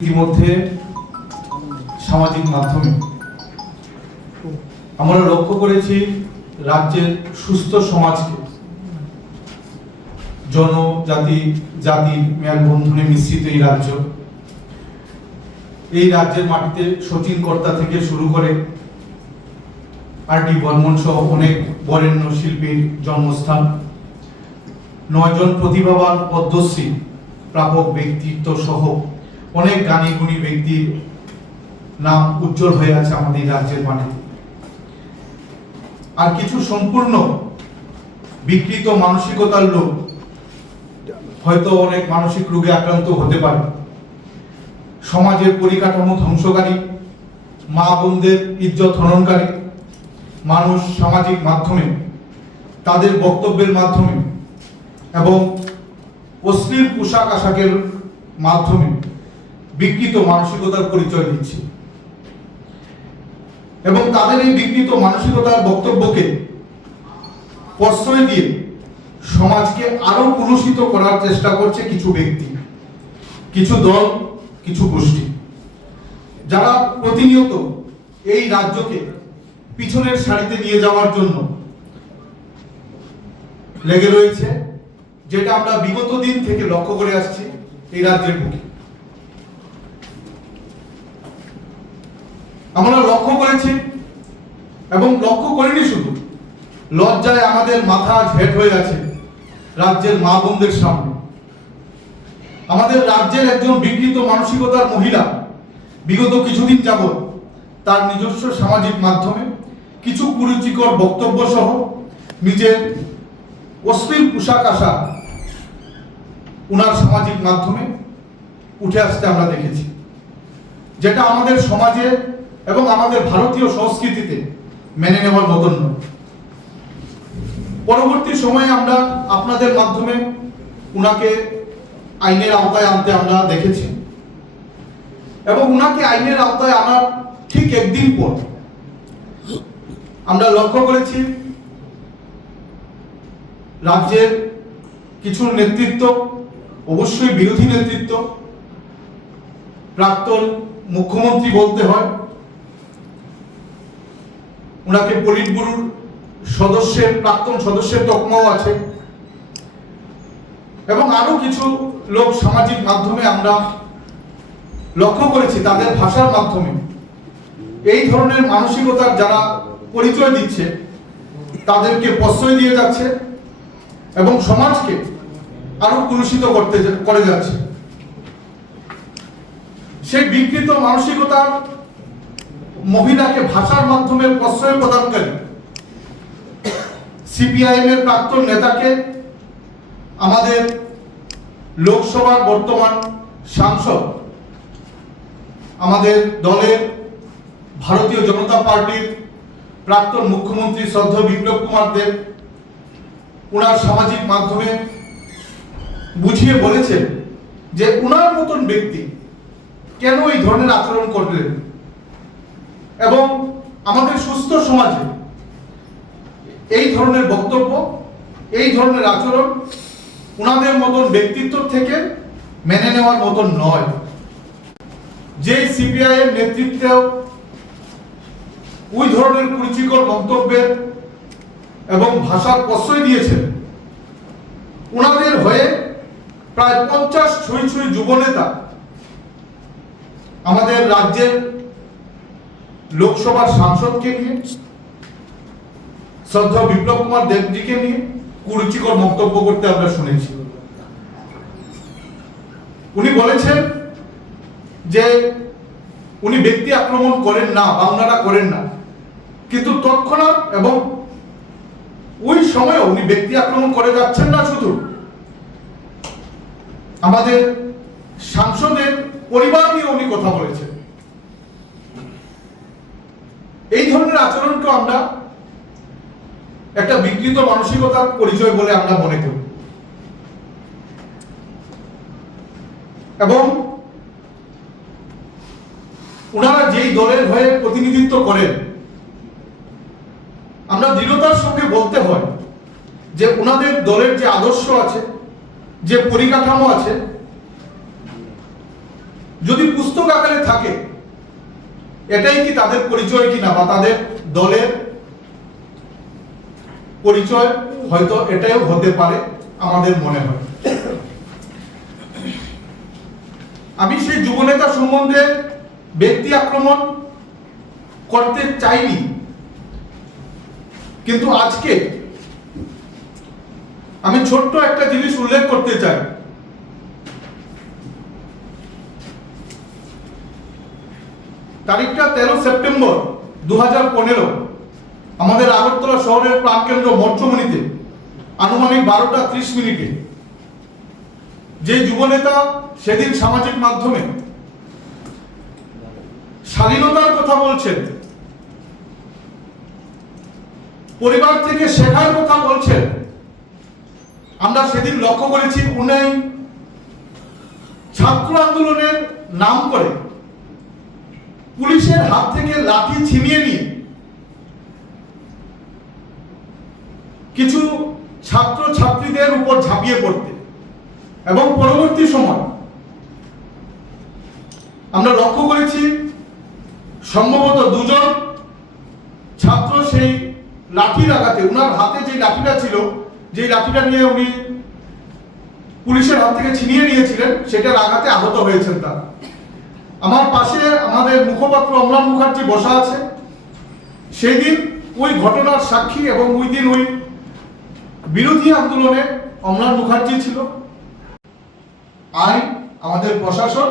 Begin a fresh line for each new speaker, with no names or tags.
ইতিমধ্যে সামাজিক মাধ্যমে আমরা লক্ষ্য করেছি রাজ্যের সুস্থ সমাজকে, জনজাতি, জাতির মেলবন্ধনে মিশ্রিত এই রাজ্য। এই রাজ্যের মাটিতে সচিন কর্তা থেকে শুরু করে আর ডি বর্মন সহ অনেক বরেণ্য শিল্পীর জন্মস্থান। নয়জন প্রতিভাবান পদ্মশ্রী প্রাপক ব্যক্তিত্ব সহ অনেক গানী গুণী ব্যক্তির নাম উজ্জ্বল হয়ে আছে আমাদের রাজ্যের মাটিতে আর কিছু সম্পূর্ণ বিকৃত মানসিকতার লোক হয়তো অনেক মানসিক রোগে আক্রান্ত হতে পারে। সমাজের পরিকাঠামো ধ্বংসকারী, মা বোনদের ইজ্জত হননকারী, মানুষ সামাজিক মাধ্যমে তাদের বক্তব্যের মাধ্যমে এবং অশ্লীল পোশাক আশাকের মাধ্যমে বিকৃত মানসিকতার পরিচয় দিচ্ছে। এবং তাদের এই বিকৃত মানসিকতার বক্তব্যকে প্রশ্রয় দিয়ে সমাজকে আরও কলুষিত করার চেষ্টা করছে কিছু ব্যক্তি, কিছু দল, কিছু গোষ্ঠী। যারা প্রতিনিয়ত এই রাজ্যকে পিছনের সারিতে নিয়ে যাওয়ার জন্য লেগে রয়েছে। যেটা আমরা বিগত দিন থেকে লক্ষ্য করে আসছি এই রাজ্যের বুকে। আমরা লক্ষ্য করেছি এবং লক্ষ্য করিনি শুধু, লজ্জায় আমাদের মাথা ঝেট হয়ে আছে রাজ্যের মা বোনদের সামনে। আমাদের রাজ্যের একজন বিকৃত মানসিকতার মহিলা বিগত কিছুদিন যাবৎ তার নিজস্ব সামাজিক মাধ্যমে কিছু কুরুচিকর বক্তব্য সহ নিজের অশ্লীল পোশাক আশাক উনার সামাজিক মাধ্যমে উঠে আসতে আমরা দেখেছি। যেটা আমাদের সমাজে এবং আমাদের ভারতীয় সংস্কৃতিতে মেনে নেওয়ার মতন নয়। পরবর্তী সময়ে আমরা আপনাদের মাধ্যমে উনাকে আইনের আওতায় আনতে আমরা দেখেছি। এবং উনাকে আইনের আওতায় আনার ঠিক একদিন পর আমরা লক্ষ্য করেছি রাজ্যের কিছু নেতৃত্ব, অবশ্যই বিরোধী নেতৃত্ব, প্রাক্তন মুখ্যমন্ত্রী বলতে হয়, ওনাকে পলিট ব্যুরোর সদস্যের, প্রাক্তন সদস্যের তকমাও আছে। এবং আরও কিছু লোক সামাজিক মাধ্যমে আমরা লক্ষ্য করেছি, তাদের ভাষার মাধ্যমে। এই ধরনের মানসিকতার যারা পরিচয় দিচ্ছে, তাদেরকে প্রশ্রয় দিয়ে যাচ্ছে। এবং সমাজকে আরও কলুষিত করতে করে যাচ্ছে। সেই বিকৃত মানসিকতার মহিলাকে ভাষার মাধ্যমে প্রশ্রয় প্রদানকারী সিপিআইএম এর প্রাক্তন নেতাকে আমাদের লোকসভার বর্তমান সাংসদ, আমাদের দলের ভারতীয় জনতা পার্টির প্রাক্তন মুখ্যমন্ত্রী শ্রদ্ধ বিপ্লব কুমার দেব ওনার সামাজিক মাধ্যমে বুঝিয়ে বলেছেন যে উনার মতন ব্যক্তি কেন এই ধরনের আচরণ করলেন? এবং আমাদের সুস্থ সমাজে এই ধরনের বক্তব্য, এই ধরনের আচরণ ওনাদের মতন ব্যক্তিত্ব থেকে মেনে নেওয়ার মতন নয়। যে সিপিআই এর নেতৃত্বে ওই ধরনের কুরুচিকর মন্তব্যের এবং ভাষার প্রশ্রয় দিয়েছেন। উনাদের হয়ে প্রায় পঞ্চাশ ছুঁই ছুঁই যুবনেতা আমাদের রাজ্যের লোকসভার সাংসদকে নিয়ে, শ্রদ্ধা বিপ্লব কুমার দেবজিকে নিয়ে কুরুচিকর মন্তব্য করতে আমরা শুনেছি। উনি বলেছেন যে উনি ব্যক্তি আক্রমণ করেন না, বা করেন না। কিন্তু তৎক্ষণাৎ এবং ওই সময়ে উনি ব্যক্তি আক্রমণ করে যাচ্ছেন না শুধু। আমাদের সাংসদের পরিবার নিয়ে উনি কথা বলেছেন। এই ধরনের আচরণকে আমরা একটা বিকৃত মানসিকতার পরিচয় বলে আমরা মনে করি। এবং ওনারা যেই দলের হয়ে প্রতিনিধিত্ব করেন আমরা দৃঢ়তার সঙ্গে বলতে হয় যে ওনাদের দলের যে আদর্শ আছে, যে পরিকাঠামো আছে, যদি পুস্তক আকারে থাকে, এটাই কি তাদের পরিচয় কিনা বা তাদের দলের পরিচয় হয়তো এটাও হতে পারে আমাদের মনে হয়। আমি সেই যুবনেতা সম্বন্ধে ব্যক্তি আক্রমণ করতে চাইনি। কিন্তু আজকে আমি ছোট্ট একটা জিনিস উল্লেখ করতে চাই। তারিখটা তেরো সেপ্টেম্বর দু হাজার পনেরো, আমাদের আগরতলা শহরের প্রাণকেন্দ্র মঠমণিতে আনুমানিক বারোটা ত্রিশ মিনিটে। যে যুবনেতা সেদিন সামাজিক মাধ্যমে স্বাধীনতার কথা বলছেন পরিবার থেকে শেখার কথা বলছেন। আমরা সেদিন লক্ষ্য করেছি উনি ছাত্র আন্দোলনের নাম করে পুলিশের হাত থেকে লাঠি ছিনিয়ে নিয়ে কিছু ছাত্র ছাত্রীদের উপর ঝাঁপিয়ে পড়তে। এবং পরবর্তী সময় আমরা লক্ষ্য করেছি সম্ভবত দুজন ছাত্র সেই লাগাতে উনার হাতে যে লাঠিটা ছিল যে লাঠিটা নিয়ে উনি পুলিশের হাত থেকে ছিনিয়ে নিয়েছিলেন, সেটার আঘাতে আহত হয়েছেন তারা। আমার পাশে আমাদের মুখপাত্র অম্লান মুখার্জি বসা আছে। সেই দিন ওই ঘটনার সাক্ষী এবং ওই দিন ওই বিরোধী আন্দোলনে অমলান মুখার্জি ছিল। আইন আমাদের প্রশাসন